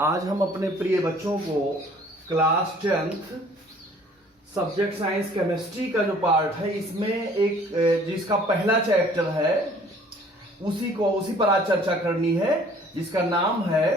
आज हम अपने प्रिय बच्चों को class 10th subject science chemistry का जो पार्ट है इसमें एक जिसका पहला चैप्टर है उसी पर आज चर्चा करनी है, जिसका नाम है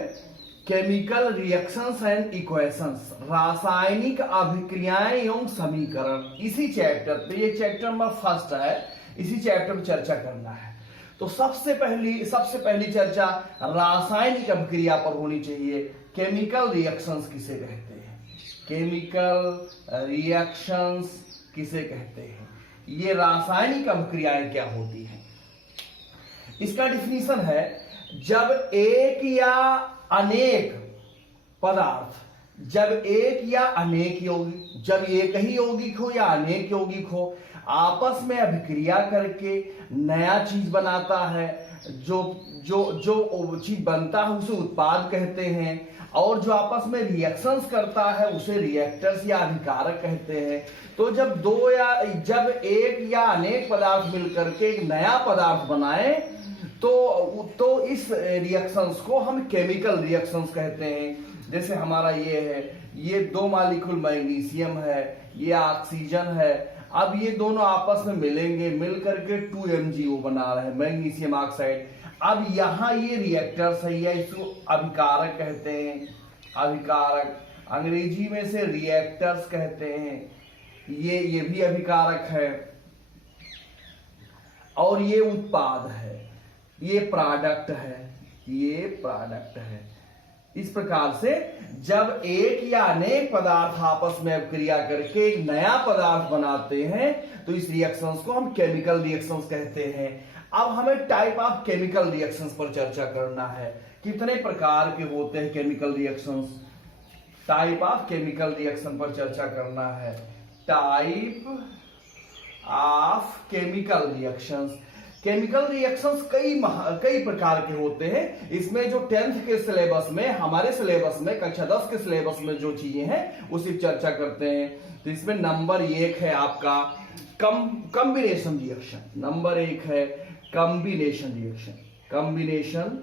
केमिकल रिएक्शंस एंड इक्वेशंस, रासायनिक अभिक्रियाएं एवं समीकरण। इसी चैप्टर पे, ये चैप्टर नंबर फर्स्ट है, इसी चैप्टर पे चर्चा करना है। तो सबसे पहली चर्चा रासायनिक अभिक्रिया पर होनी चाहिए। केमिकल रिएक्शंस किसे कहते हैं? केमिकल रिएक्शंस किसे कहते हैं? ये रासायनिक अभिक्रियाएं क्या होती हैं? इसका डिफिनीशन है, जब एक या अनेक पदार्थ, जब एक या अनेक यौगिक, जब एक ही यौगिक हो या अनेक यौगिक हो, आपस में अभिक्रिया करके नया चीज बनाता है। जो चीज बनता है उसे उत्पाद कहते हैं, और जो आपस में रिएक्शंस करता है उसे रिएक्टर्स या अभिकारक कहते हैं। तो जब एक या अनेक पदार्थ मिलकर के एक नया पदार्थ बनाए तो इस रिएक्शंस को हम केमिकल रिएक्शंस कहते हैं। जैसे हमारा ये है, ये 2 मॉलिक्यूल मैग्नीशियम है, ये ऑक्सीजन है। अब ये दोनों आपस में मिलेंगे, मिलकर के 2MgO बना रहे हैं, मैग्नीशियम ऑक्साइड। अब यहां ये रिएक्टर्स है, या इसको अभिकारक कहते हैं। अभिकारक अंग्रेजी में से रिएक्टर्स कहते हैं। ये भी अभिकारक है, और ये उत्पाद है, ये प्रोडक्ट है, ये प्रोडक्ट है। इस प्रकार से जब एक या अनेक पदार्थ आपस में अभिक्रिया करके एक नया पदार्थ बनाते हैं तो इस रिएक्शंस को हम केमिकल रिएक्शंस कहते हैं। अब हमें टाइप ऑफ केमिकल रिएक्शंस पर चर्चा करना है। कितने प्रकार के होते हैं chemical reactions? Type of chemical reaction पर चर्चा करना है। Type of chemical reactions. Chemical reactions कई प्रकार के होते हैं। इसमें जो 10th के सिलेबस में, हमारे सिलेबस में, कक्षा 10 के सिलेबस में जो चीजें हैं उसी चर्चा करते हैं। तो इसमें नंबर 1 है आपका कॉम्बिनेशन रिएक्शन। नंबर 1 है कॉम्बिनेशन रिएक्शन। कॉम्बिनेशन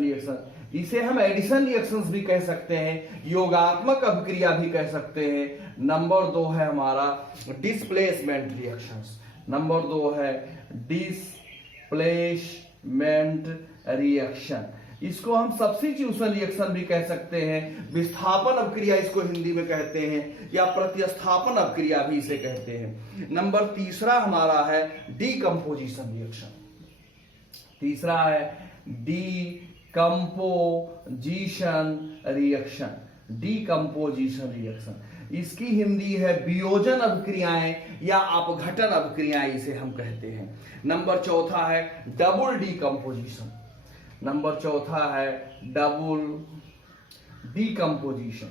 रिएक्शन, इसे हम एडिशन रिएक्शंस भी कह सकते हैं, योगात्मक अभिक्रिया भी कह सकते हैं। नंबर 2 है हमारा डिस्प्लेसमेंट रिएक्शंस। नंबर 2 है डिस्प्लेसमेंट रिएक्शन। इसको हम सब्स्टिट्यूशन रिएक्शन भी कह सकते हैं, विस्थापन अभिक्रिया इसको हिंदी में कहते हैं, या प्रतिस्थापन अभिक्रिया भी इसे कहते हैं। नंबर 3 हमारा है डीकंपोजिशन रिएक्शन। तीसरा है डीकंपोजिशन रिएक्शन। डीकंपोजिशन रिएक्शन, इसकी हिंदी है वियोजन अभिक्रियाएं या अपघटन अभिक्रियाएं इसे हम कहते हैं। नंबर 4 है डबल डीकंपोजिशन। नंबर 4 है double decomposition.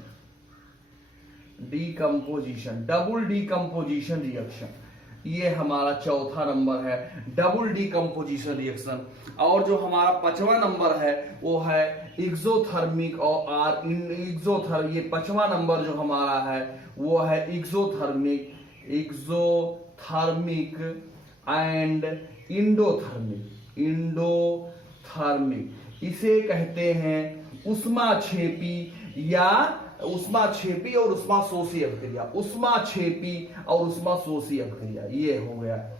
Double decomposition reaction, ये हमारा 4था नंबर है, डबल डीकंपोजिशन रिएक्शन। और जो हमारा 5वां नंबर है वो है एक्सोथर्मिक और ये 5वां नंबर जो हमारा है वो है एक्सोथर्मिक एंड इंडोथर्मिक। इसे कहते हैं ऊष्माक्षेपी और ऊष्माशोषी अभिक्रिया। ऊष्माक्षेपी और ऊष्माशोषी अभिक्रिया, ये हो गया।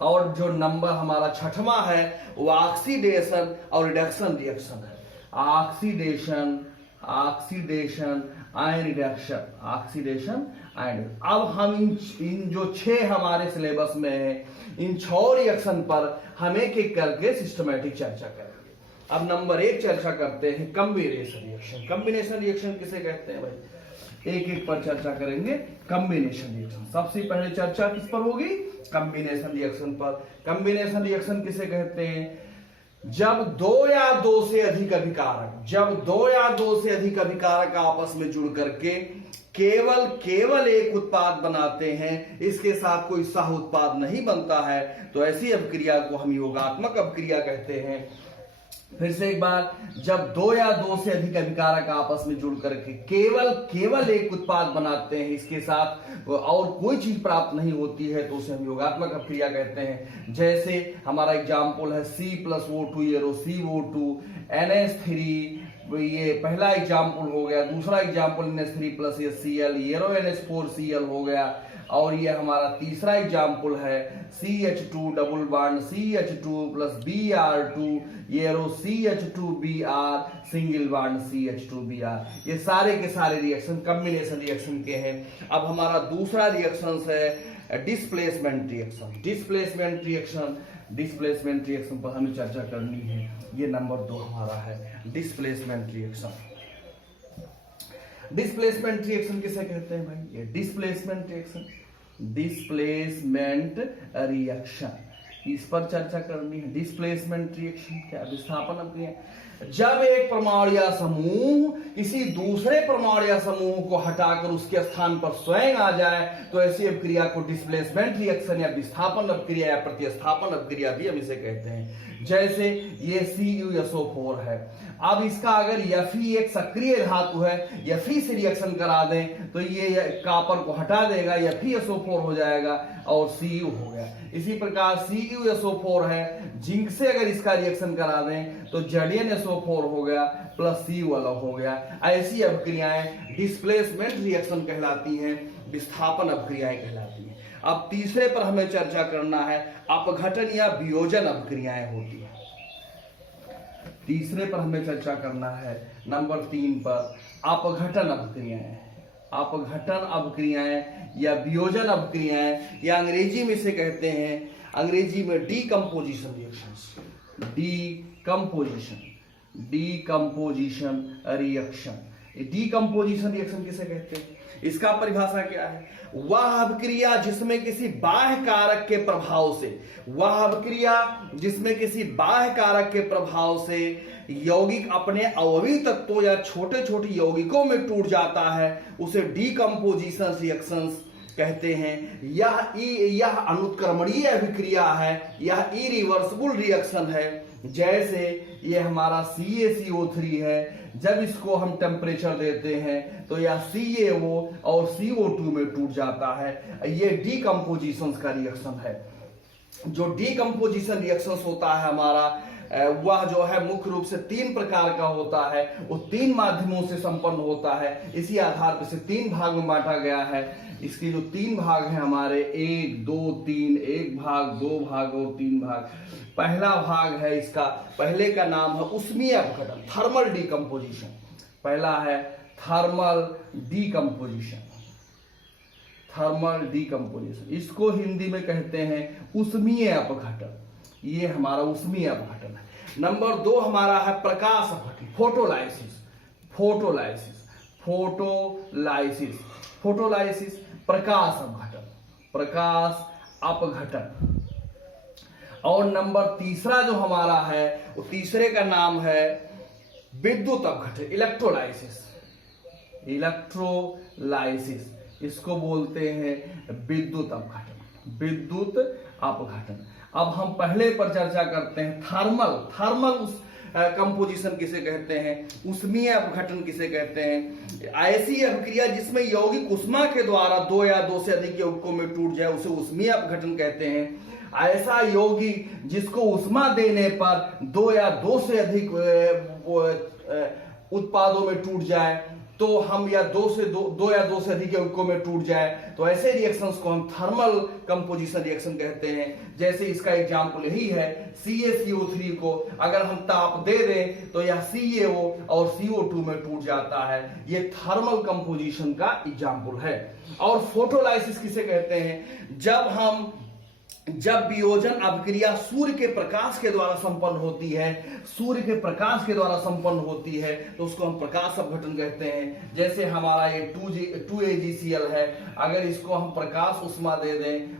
और जो नंबर हमारा 6वां है वो ऑक्सीडेशन और रिडक्शन रिएक्शन है। Oxidation and reduction. अब हम इन जो 6 हमारे सिलेबस में है, इन 6 रिएक्शन पर हम एक करके सिस्टमैटिक चर्चा करेंगे। अब नंबर 1 चर्चा करते हैं कॉम्बिनेशन रिएक्शन। कॉम्बिनेशन रिएक्शन किसे कहते हैं भाई? एक पर चर्चा करेंगे। कॉम्बिनेशन रिएक्शन, सबसे पहले चर्चा किस पर होगी? कॉम्बिनेशन रिएक्शन पर। कॉम्बिनेशन रिएक्शन किसे कहते हैं? जब 2 या 2 से अधिक अभिकारक आपस में जुड़ करके केवल एक उत्पाद बनाते हैं, इसके साथ कोई सह उत्पाद नहीं बनता है, तो ऐसी अभिक्रिया को हम योगात्मक अभिक्रिया कहते हैं। फिर से एक बार, जब दो या दो से अधिक अभिकारक आपस में जुड़ करके केवल एक उत्पाद बनाते हैं, इसके साथ और कोई चीज प्राप्त नहीं होती है, तो उसे हम योगात्मक अपक्रिया कहते हैं। जैसे हमारा एग्जाम्पल है C+O2 येरो CO2 NH3, ये पहला एग्जाम्पल हो गया। दूसरा एग्जाम्पल NH3+ Cl येरो NH4Cl हो गया। और ये हमारा तीसरा एग्जाम्पल है CH2 double bond CH2+Br2 येरो CH2Br single bond CH2Br। ये सारे के सारे रिएक्शन कॉम्बिनेशन रिएक्शन के हैं। अब हमारा दूसरा रिएक्शन है डिस्प्लेसमेंट रिएक्शन। डिस्प्लेसमेंट रिएक्शन पर हमें चर्चा करनी है। ये नंबर 2 हमारा है डिस्प्लेसमेंट रिएक्शन। डिस्प्लेसमेंट रिएक्शन किसे कहते हैं भाई? ये डिस्प्लेसमेंट रिएक्शन इस पर चर्चा करनी है। डिस्प्लेसमेंट रिएक्शन क्या? विस्थापन अभिक्रिया। जब एक परमाणु या समूह किसी दूसरे परमाणु या समूह को हटाकर उसके स्थान पर स्वयं आ जाए, तो ऐसी अभिक्रिया को डिस्प्लेसमेंट रिएक्शन या विस्थापन अभिक्रिया या प्रतिस्थापन अभिक्रिया भी हम इसे कहते हैं। जैसे ये CuSO4 है। अब इसका अगर Fe एक सक्रिय धातु है, Fe से रिएक्शन करा दें तो ये कॉपर को हटा देगा, FeSO4 हो जाएगा और Cu हो गया। इसी प्रकार CuSO4 है, जिंक से अगर इसका रिएक्शन करा दें तो ZnSO4 हो गया प्लस Cu अलग हो गया। ऐसी अभिक्रियाएं डिस्प्लेसमेंट रिएक्शन कहलाती हैं, विस्थापन अभिक्रियाएं कहलाती हैं। अब तीसरे पर हमें चर्चा करना है, अपघटन या वियोजन अभिक्रियाएं होती है। तीसरे पर हमें चर्चा करना है नंबर 3 पर अपघटन अभिक्रियाएं। अपघटन अभिक्रियाएं या वियोजन अभिक्रियाएं या अंग्रेजी में इसे कहते हैं, अंग्रेजी में डीकम्पोजिशन रिएक्शंस। डीकम्पोजिशन रिएक्शन किसे कहते हैं? इसका परिभाषा क्या है? वह अभिक्रिया जिसमें किसी बाह्य कारक के प्रभाव से यौगिक अपने अवयवी तत्वों या छोटे छोटे यौगिकों में टूट जाता है, उसे डीकम्पोजिशन रिएक्शंस कहते हैं। यह अनुत्क्रमणीय अभिक्रिया है, यह इरिवर्सिबल रिएक्शन है। जैसे ये हमारा CaCO3 है, जब इसको हम टेम्परेचर देते हैं तो यह CaO और CO2 में टूट जाता है। ये डीकम्पोजिशन का रिएक्शन है। जो डीकम्पोजिशन रिएक्शंस होता है हमारा, वह जो है मुख्य रूप से 3 प्रकार का होता है। वो 3 माध्यमों से संपन्न होता है। इसी आधार पर इसे 3 भाग में बांटा गया है। इसके जो 3 भाग हैं हमारे 1, 2, 3, 1 भाग, 2 भाग और 3 भाग। पहला भाग है इसका, पहले का नाम है उष्मीय अपघटन, थर्मल डीकम्पोजिशन। पहला है थर्मल डीकम्पोजिशन। इसको हिंदी में कहते हैं उष्मीय अपघटन। ये हमारा उष्मीय अपघटन है। नंबर 2 हमारा है प्रकाश अपघटन, फोटोलाइसिस, प्रकाश अपघटन। और नंबर 3 जो हमारा है, वो तीसरे का नाम है विद्युत अपघटन, इलेक्ट्रोलाइसिस। इसको बोलते हैं विद्युत अपघटन। अब हम पहले पर चर्चा करते हैं थर्मल कंपोजिशन किसे कहते हैं, उष्मीय अपघटन किसे कहते हैं। ऐसी अभिक्रिया जिसमें यौगिक उष्मा के द्वारा 2 या 2 से अधिक यौगिकों में टूट जाए, उसे उष्मीय अपघटन कहते हैं। ऐसा यौगिक जिसको उष्मा देने पर 2 या 2 से अधिक उत्पादों में टूट जाए, तो हम या 2 या 2 से अधिक यौगिकों में टूट जाए, तो ऐसे रिएक्शंस को हम थर्मल कंपोजिशन रिएक्शन कहते हैं। जैसे इसका एग्जांपल यही है, CaCO3 को अगर हम ताप दे दें तो यह CaO और CO2 में टूट जाता है। ये थर्मल कंपोजिशन का एग्जांपल है। और फोटोलाइसिस किसे कहते हैं? जब वियोजन अभिक्रिया सूर्य के प्रकाश के द्वारा संपन्न होती है, तो उसको हम प्रकाश अपघटन कहते हैं। जैसे हमारा ये 2AgCl है, अगर इसको हम प्रकाश उष्मा दे दें,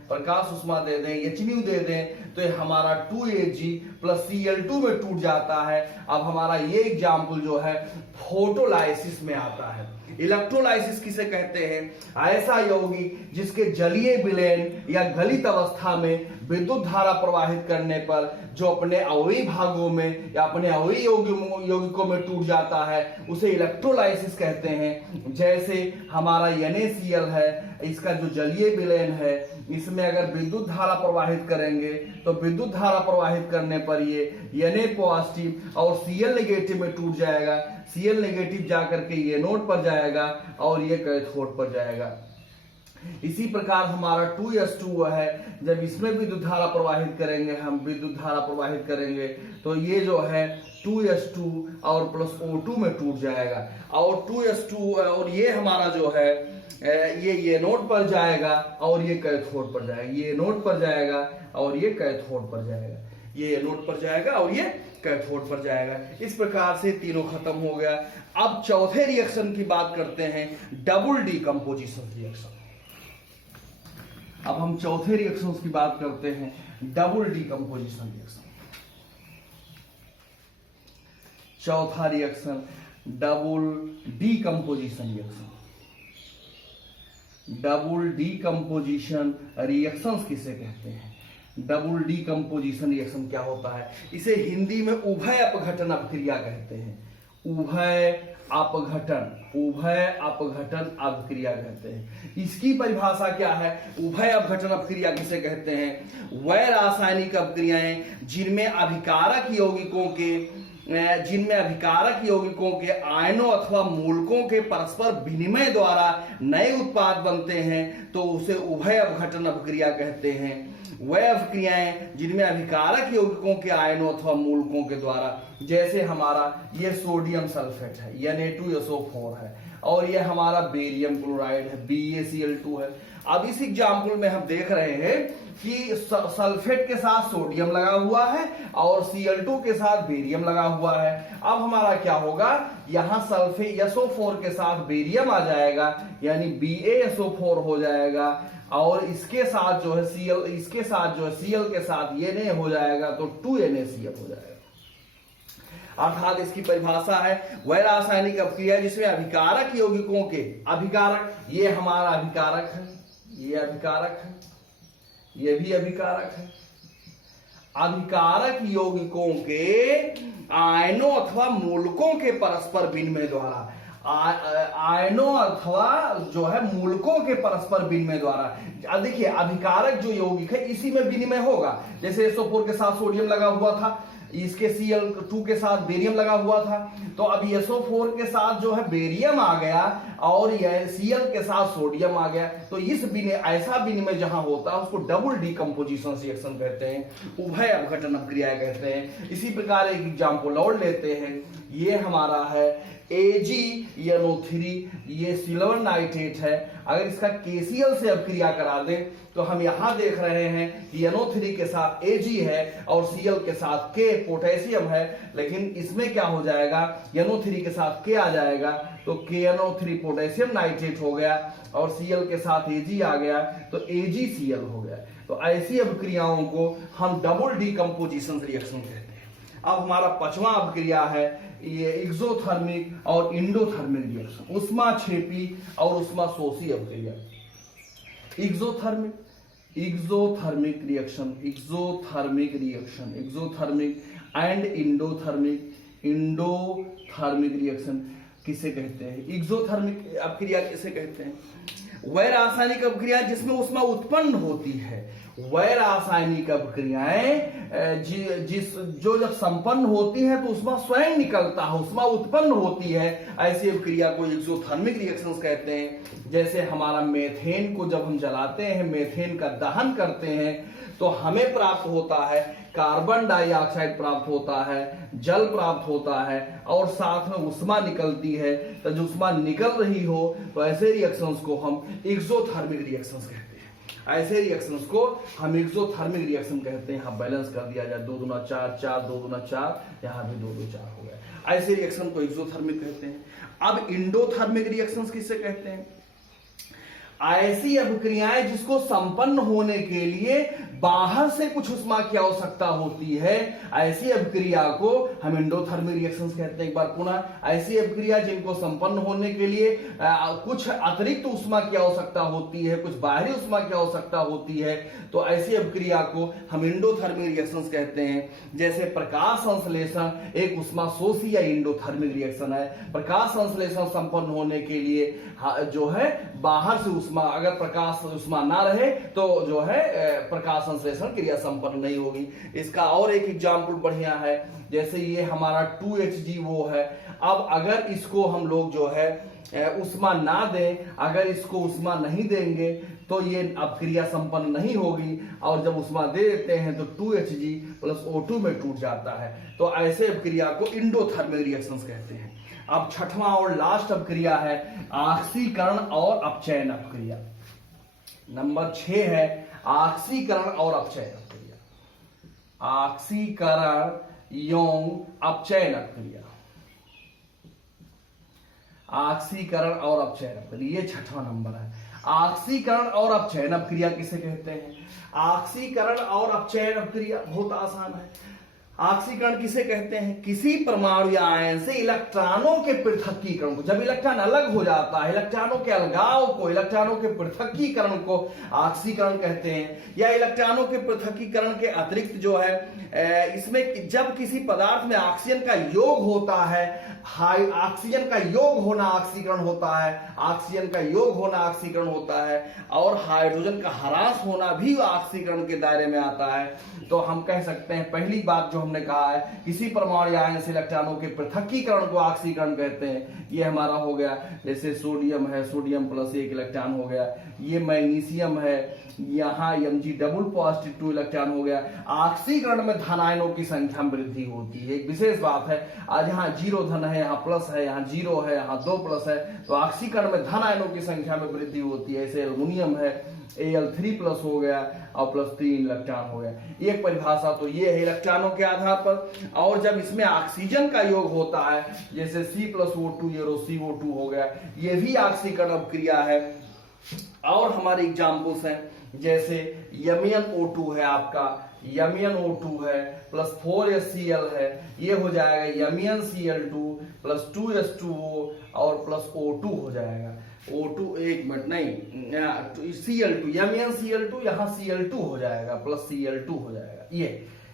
HNO दे दें, तो ये हमारा 2Ag प्लस Cl2 में टूट जाता है। अब हमारा ये एग्जाम्पल जो है फोटोलाइसिस में आता है। इलेक्ट्रोलाइसिस किसे कहते हैं? ऐसा यौगिक जिसके जलीय विलयन या गलित अवस्था में विद्युत धारा प्रवाहित करने पर जो अपने अवयवी भागों में या अपने अवयवी यौगिकों में टूट जाता है, उसे इलेक्ट्रोलाइसिस कहते हैं। जैसे हमारा NaCl है, इसका जो जलीय विलयन है, इसमें अगर विद्युत धारा प्रवाहित करेंगे तो विद्युत धारा प्रवाहित करने पर ये Na पॉजिटिव और Cl नेगेटिव में टूट जाएगा। Cl नेगेटिव जाकर के ये नोड पर जाएगा और ये कैथोड पर जाएगा। इसी प्रकार हमारा 2s2 है, जब इसमें विद्युत धारा प्रवाहित करेंगे, हम विद्युत धारा प्रवाहित करेंगे तो ये जो है 2s2 और प्लस O2 में टूट जाएगा। और 2s2 और ये हमारा जो है ये नोड पर जाएगा और ये कैथोड पर जाएगा। ये नोड पर जाएगा और ये कैथोड पर जाएगा। ये नोड पर जाएगा और ये कैथोड पर जाएगा। इस प्रकार से तीनों खत्म हो गया। अब चौथे रिएक्शन की बात करते हैं, डबल डीकंपोजिशन रिएक्शन। अब हम चौथे रिएक्शन की बात करते हैं, डबल डीकंपोजिशन रिएक्शन। चौथा reaction double decomposition reaction. Double decomposition reactions किसे कहते हैं? डबल डीकंपोजिशन रिएक्शन क्या होता है? इसे हिंदी में उभय अपघटन अभिक्रिया कहते हैं। उभय अपघटन अभिक्रिया कहते हैं। इसकी परिभाषा क्या है? उभय अपघटन अभिक्रिया किसे कहते हैं? वह रासायनिक अभिक्रियाएं जिनमें अभिकारक यौगिकों के आयनों अथवा मूलकों के परस्पर विनिमय द्वारा नए उत्पाद बनते हैं, तो उसे उभय अपघटन अभिक्रिया कहते हैं। वह अभिक्रियाएं जिनमें अभिकारक यौगिकों के आयनों अथवा मूलकों के द्वारा, जैसे हमारा ये सोडियम सल्फेट है, Na2SO4 है, और ये हमारा बेरियम क्लोराइड है, BaCl2 है। अब इस एग्जाम्पल में हम देख रहे हैं कि सल्फेट के साथ सोडियम लगा हुआ है और Cl2 के साथ बेरियम लगा हुआ है। अब हमारा क्या होगा? यहां सल्फेट SO4 के साथ बेरियम आ जाएगा, यानी BaSO4 हो जाएगा, और इसके साथ जो है Cl के साथ ये नहीं हो जाएगा, तो 2NaCl हो जाएगा। अर्थात इसकी परिभाषा है वह रासायनिक अभिक्रिया जिसमें अभिकारक यौगिकों के ये हमारा अभिकारक है, ये अभिकारक है, ये भी अभिकारक है। अभिकारक यौगिकों के आयनों अथवा मूलकों के परस्पर विनिमय द्वारा, आयनों अथवा जो है मूलकों के परस्पर विनिमय द्वारा। देखिए अभिकारक जो यौगिक है इसी में विनिमय होगा। जैसे SO4 के साथ सोडियम लगा हुआ था, इसके Cl2 के साथ बेरियम लगा हुआ था, तो अब SO4 के साथ जो है बेरियम आ गया और Cl के साथ सोडियम आ गया, तो इस ऐसा विनिमय जहां होता है उसको डबल डीकंपोजिशन रिएक्शन कहते हैं, उभय अपघटन अभिक्रिया कहते हैं। इसी प्रकार एक एग्जांपल और लेते हैं, ये हमारा है AgNO3, ये सिल्वर नाइट्रेट है। अगर इसका KCl से अभिक्रिया करा दें तो हम यहां देख रहे हैं कि NO3 के साथ Ag है और Cl के साथ K पोटेशियम है, लेकिन इसमें क्या हो जाएगा? NO3 के साथ K आ जाएगा, तो KNO3 पोटेशियम नाइट्रेट हो गया, और Cl के साथ Ag आ गया, तो AgCl हो गया। तो ऐसी अभिक्रियाओं को हम डबल डीकंपोजिशन रिएक्शन कहते हैं। अब हमारा पांचवा अभिक्रिया है ये एक्सोथर्मिक और इंडोथर्मिक रिएक्शन, उष्माक्षेपी और उष्माशोषी अभिक्रिया। एक्सोथर्मिक एंड इंडोथर्मिक रिएक्शन किसे कहते हैं? एक्सोथर्मिक अभिक्रिया किसे कहते हैं? वह रासायनिक अभिक्रिया जिसमें उष्मा उत्पन्न होती है, वह रासायनिक अभिक्रियाएं जो जब संपन्न होती है तो उष्मा स्वयं निकलता है, उष्मा उत्पन्न होती है, ऐसी अभिक्रिया को एक्सोथर्मिक रिएक्शंस कहते हैं। जैसे हमारा मेथेन को जब हम जलाते हैं, मेथेन का दहन करते हैं, तो हमें प्राप्त होता है कार्बन डाइऑक्साइड प्राप्त होता है, जल प्राप्त होता है, और साथ में उष्मा निकलती है। तो जो उष्मा निकल रही हो तो ऐसे रिएक्शंस को हम एक्सोथर्मिक रिएक्शंस कहते हैं। ऐसे रिएक्शंस को हम एक्सोथर्मिक रिएक्शन कहते हैं। यहाँ बैलेंस कर दिया जाए, 2 दूना 4, 4 2 दूना 4, यहाँ भी 2 2 4 हो गया। ऐसे रिएक्शन को एक्सोथर्मिक कहते हैं। अब इंडोथर्मिक रिएक्शंस किसे कहते हैं? ऐसी अभिक्रियाएं जिसको संपन्न होने के लिए बाहर से कुछ उष्मा की आवश्यकता होती है, ऐसी अभिक्रिया को हम एंडोथर्मिक रिएक्शंस कहते हैं। एक बार पुनः, ऐसी अभिक्रिया जिनको संपन्न होने के लिए कुछ अतिरिक्त उष्मा की आवश्यकता होती है, कुछ बाहरी उष्मा की आवश्यकता होती है, तो ऐसी अभिक्रिया को हम एंडोथर्मिक रिएक्शंस कहते हैं। जैसे प्रकाश संश्लेषण एक उष्माशोषी या एंडोथर्मिक रिएक्शन है। प्रकाश संश्लेषण संपन्न होने के लिए जो है बाहर से उष्मा, अगर प्रकाश उष्मा ना रहे तो जो है प्रकाश संश्लेषण क्रिया संपन्न नहीं होगी। इसका और एक एग्जाम्पल बढ़िया है, जैसे ये हमारा 2HgO है। अब अगर इसको हम लोग जो है उष्मा ना दें, अगर इसको उष्मा नहीं देंगे तो ये अभिक्रिया संपन्न नहीं होगी, और जब उष्मा दे देते हैं तो 2Hg प्लस O2 में टूट जाता है। तो ऐसे अभिक्रिया को एंडोथर्मिक रिएक्शंस कहते हैं। अब छठवां और लास्ट अभिक्रिया है ऑक्सीकरण और अपचयन अभिक्रिया। नंबर 6 है ऑक्सीकरण और अपचयन अभिक्रिया। ऑक्सीकरण एवं अपचयन अभिक्रिया। ऑक्सीकरण और अपचयन अभिक्रिया, ये छठवां नंबर है। ऑक्सीकरण और अपचयन अभिक्रिया किसे कहते हैं? ऑक्सीकरण और अपचयन अभिक्रिया बहुत आसान है। ऑक्सीकरण किसे कहते हैं? किसी परमाणु या आयन से इलेक्ट्रॉनों के पृथक्कीकरण को, जब इलेक्ट्रॉन अलग हो जाता है, इलेक्ट्रॉनों के अलगाव को, इलेक्ट्रॉनों के पृथक्कीकरण को ऑक्सीकरण कहते हैं। या इलेक्ट्रॉनों के पृथक्कीकरण के अतिरिक्त जो है इसमें जब किसी पदार्थ में ऑक्सीजन का योग होता है, ऑक्सीजन का योग होना ऑक्सीकरण होता है, ऑक्सीजन का योग होना ऑक्सीकरण होता है, और हाइड्रोजन का ह्रास होना भी ऑक्सीकरण के दायरे में आता है। तो हम कह सकते हैं, पहली बात जो हमने कहा है, किसी परमाणु आयन से इलेक्ट्रॉनों के पृथक्कीकरण को ऑक्सीकरण कहते हैं। ये हमारा हो गया, जैसे सोडियम है, सोडियम प्लस 1 इलेक्ट्रॉन हो गया। ये मैग्नीशियम है, यहाँ Mg डबल पॉजिटिव 2 इलेक्ट्रॉन हो गया। ऑक्सीकरण में धन आयनों की संख्या में वृद्धि होती है। एक विशेष बात है, आज यहाँ 0 धन है, यहाँ प्लस है, यहाँ 0 है, यहाँ 2 प्लस है, तो ऑक्सीकरण में धन आयनों की संख्या में वृद्धि होती है। ऐसे एल्युमिनियम है, Al3 प्लस हो गया और प्लस 3 इलेक्ट्रॉन हो गया। एक परिभाषा तो ये है इलेक्ट्रॉनों के आधार पर। और जब इसमें ऑक्सीजन का योग होता है, जैसे C प्लस O2 ये CO2 हो गया, ये भी ऑक्सीकरण अभिक्रिया है। और हमारे एग्जाम्पल्स हैं, जैसे MnO2 है आपका, MnO2 है प्लस 4HCl है, ये हो जाएगा MnCl2 प्लस 2H2O और प्लस O2 हो जाएगा। O2 एक मिनट नहीं, Cl2 MnCl2, यहाँ Cl2 हो जाएगा प्लस Cl2 हो जाएगा।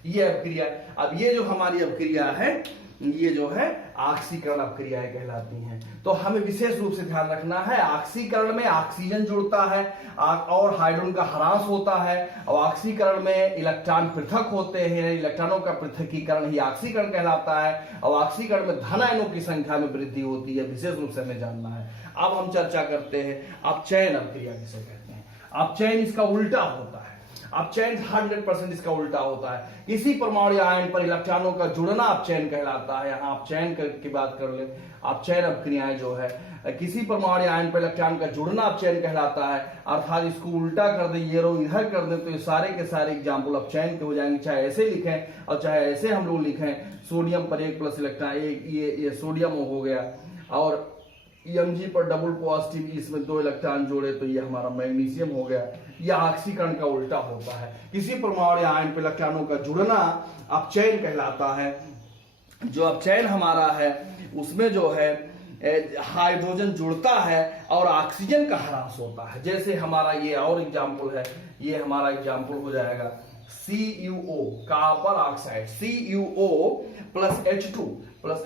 ये अभिक्रिया। अब ये जो हमारी अभिक्रिया है, ये जो है ऑक्सीकरण अभिक्रियाएं कहलाती हैं। तो हमें विशेष रूप से ध्यान रखना है, ऑक्सीकरण में ऑक्सीजन जुड़ता है और हाइड्रोजन का ह्रास होता है, और ऑक्सीकरण में इलेक्ट्रॉन पृथक होते हैं, इलेक्ट्रॉनों का पृथकीकरण ही ऑक्सीकरण कहलाता है, और ऑक्सीकरण में धन आयनों की संख्या में वृद्धि होती है। विशेष रूप से हमें जानना है। अब हम चर्चा करते हैं अपचयन अभिक्रिया किसे कहते हैं। अपचयन इसका उल्टा होता है। अपचयन 100% इसका उल्टा होता है। किसी परमाणु आयन पर इलेक्ट्रॉनों का जुड़ना अपचयन कहलाता है। यहाँ अपचयन की बात कर ले, अपचयन अभिक्रियाएं जो है, किसी परमाणु आयन पर इलेक्ट्रॉन का जुड़ना अपचयन कहलाता है। अर्थात इसको उल्टा कर दे, ये रो इधर कर दे, तो ये सारे के सारे एग्जाम्पल अपचयन के हो जाएंगे। चाहे ऐसे लिखें और चाहे ऐसे हम लोग लिखें, सोडियम पर 1 प्लस इलेक्ट्रॉन, ये सोडियम हो गया, और Mg पर डबल पॉजिटिव, इसमें 2 इलेक्ट्रॉन जोड़े तो ये हमारा मैग्नीशियम हो गया। यह ऑक्सीकरण का उल्टा होता है। किसी परमाणु आयन पर इलेक्ट्रॉनों का जुड़ना अपचयन कहलाता है। जो अपचयन हमारा है उसमें जो है हाइड्रोजन जुड़ता है और ऑक्सीजन का ह्रास होता है। जैसे हमारा ये और एग्जाम्पल है, ये हमारा एग्जाम्पल हो जाएगा CuO copper oxide, CuO plus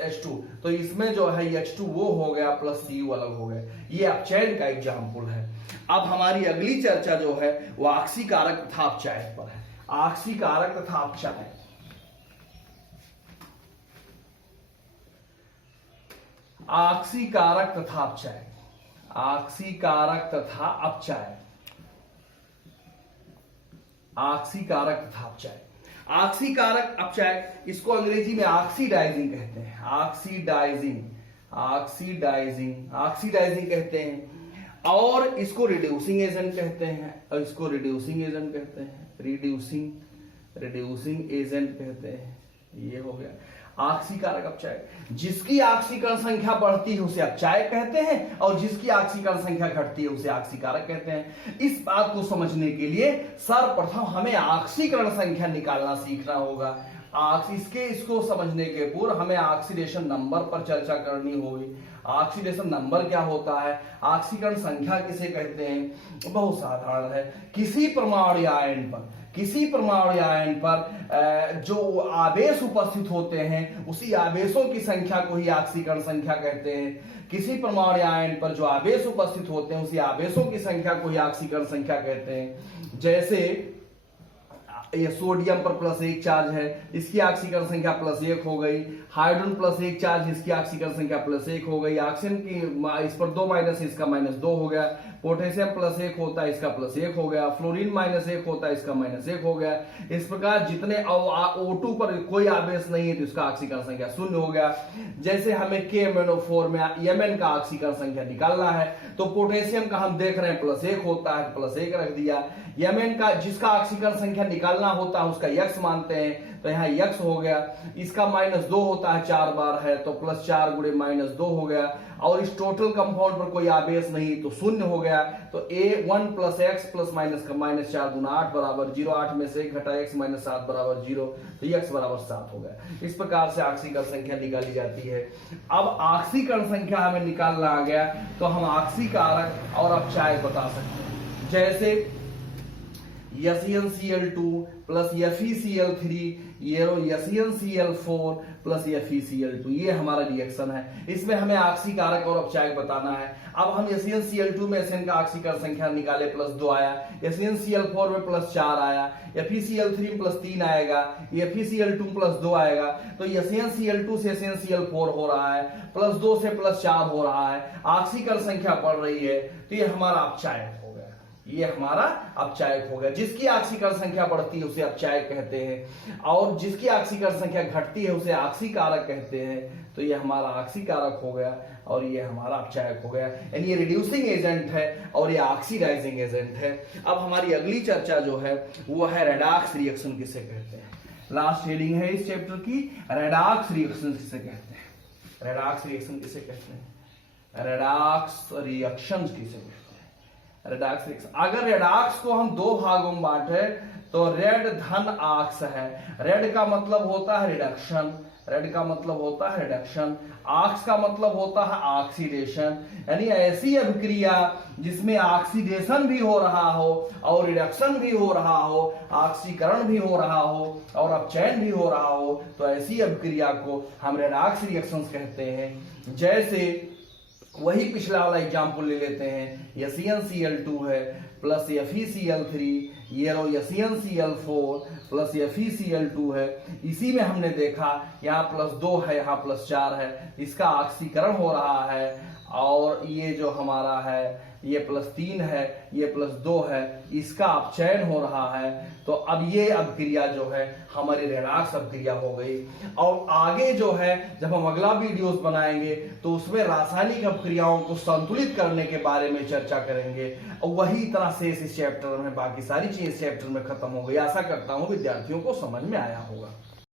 H2, तो इसमें जो है H2O हो गया प्लस Cu अलग हो गया। ये अपचयन का एग्जाम्पल है। अब हमारी अगली चर्चा जो है वो ऑक्सीकारक तथा अपचायक पर है। ऑक्सीकारक तथा अपचायक। ऑक्सीकारक तथा अपचायक। ऑक्सीकारक तथा अपचायक। ऑक्सीकारक तथा अपचायक। ऑक्सीकारक अपचायक, इसको अंग्रेजी में ऑक्सीडाइजिंग कहते हैं। ऑक्सीडाइजिंग कहते हैं। और इसको रिड्यूसिंग एजेंट कहते हैं, और इसको रिड्यूसिंग एजेंट कहते हैं। रिड्यूसिंग एजेंट कहते हैं। ये हो गया। आक्सीकारक अपचायक। जिसकी आक्सीकरण संख्या बढ़ती है उसे अपचायक कहते हैं और जिसकी आक्सीकरण संख्या घटती है उसे आक्सीकारक कहते हैं। इस बात को समझने के लिए सर्वप्रथम हमें आक्सीकरण संख्या निकालना सीखना होगा। इसको समझने के पूर्व हमें ऑक्सीडेशन नंबर पर चर्चा करनी होगी। ऑक्सीडेशन नंबर क्या होता है, ऑक्सीकरण संख्या किसे कहते हैं, बहुत साधारण है। किसी परमाणु आयन पर जो आवेश उपस्थित होते हैं उसी आवेशों की संख्या को ही ऑक्सीकरण संख्या कहते हैं। किसी परमाणु आयन पर जो आवेश उपस्थित होते हैं उसी आवेशों की संख्या को ही ऑक्सीकरण संख्या कहते हैं। जैसे ये सोडियम पर +1 चार्ज है, इसकी ऑक्सीकरण संख्या +1 हो गई। हाइड्रोजन +1 चार्ज, इसकी ऑक्सीकरण संख्या +1 हो गई। ऑक्सीजन की इस पर 2 माइनस, इसका -2 हो गया। पोटेशियम +1 होता है, इसका +1 हो गया। फ्लोरीन -1 होता है, इसका -1 हो गया। इस प्रकार जितने O2 पर कोई आवेश नहीं है तो इसका ऑक्सीकरण संख्या 0 हो गया। जैसे हमें KMnO4 में Mn का ऑक्सीकरण संख्या निकालना है तो पोटेशियम का हम देख रहे हैं +1 होता है, +1 रख दिया। Mn का जिसका ऑक्सीकरण संख्या निकालना होता है उसका x मानते हैं तो यहाँ x हो गया। इसका -2 होता है, 4 बार है तो +4 गुणे -2 हो गया। और इस टोटल कंपाउंड पर कोई आवेश नहीं तो 0 हो गया। तो A1 + x + माइनस का -4 × 8 बराबर 0। 8 में से 1 घटा x -7 बराबर 0, तो x बराबर 7 हो गया। इस प्रकार से ऑक्सीकरण संख्या निकाली जाती है। अब ऑक्सीकरण संख्या हमें निकालना आ गया तो हम ऑक्सीकारक और अपचायक बता सकते हैं। जैसे SnCl2 + FeCl3 SnCl4 + FeCl2, ये हमारा रिएक्शन है। इसमें हमें ऑक्सीकारक और अपचायक बताना है। अब हम SnCl2 में Sn का ऑक्सीकरण संख्या निकाले, +2 आया। SnCl4 में +4 आया। FeCl3 में +3 आएगा। FeCl2 में +2 आएगा। तो SnCl2 से SnCl4 हो रहा है, +2 से +4 हो रहा है। ऑक्सीकरण संख्या बढ़ रही है तो ये हमारा अपचायक हो गया। ये हमारा अपचायक हो गया। जिसकी ऑक्सीकरण संख्या बढ़ती है उसे अपचायक कहते हैं और जिसकी ऑक्सीकरण संख्या घटती है उसे ऑक्सीकारक कहते हैं। तो ये हमारा ऑक्सीकारक हो गया और ये हमारा अपचायक हो गया। यानी ये रिड्यूसिंग एजेंट है और ये ऑक्सीडाइजिंग एजेंट है। अब हमारी अगली चर्चा जो है वो है रेडॉक्स रिएक्शन किसे कहते हैं। लास्ट हेडिंग है इस चैप्टर की, रेडॉक्स रिएक्शन किसे कहते हैं। रेडॉक्स रिएक्शन किसे कहते हैं, रेडॉक्स रिएक्शन किसे कहते हैं। रेडॉक्स रिएक्शन, अगर रेडॉक्स को हम 2 भागों में बांटे तो रेड धन ऑक्स है। रेड का मतलब होता है रिडक्शन, रेड का मतलब होता है रिडक्शन, ऑक्स का मतलब होता है ऑक्सीडेशन। यानी ऐसी अभिक्रिया जिसमें ऑक्सीडेशन भी हो रहा हो और रिडक्शन भी हो रहा हो, ऑक्सीकरण भी हो रहा हो और अपचयन भी हो रहा हो, तो ऐसी अभिक्रिया को हम रेडॉक्स रिएक्शंस कहते हैं। जैसे वही पिछला वाला एग्जाम्पल ले लेते हैं। SnCl2 है + FeCl3, ये SnCl4 + FeCl2 है। इसी में हमने देखा यहाँ +2 है, यहाँ +4 है, इसका ऑक्सीकरण हो रहा है और ये जो हमारा है ये +3 है, ये +2 है, इसका अपचयन हो रहा है। तो अब ये अभिक्रिया जो है हमारी रेडॉक्स अभिक्रिया हो गई। और आगे जो है जब हम अगला वीडियोस बनाएंगे तो उसमें रासायनिक अभिक्रियाओं को संतुलित करने के बारे में चर्चा करेंगे और वही तरह से इस चैप्टर में बाकी सारी चीजें इस चैप्टर में खत्म हो गई। आशा करता हूं विद्यार्थियों को समझ में आया होगा।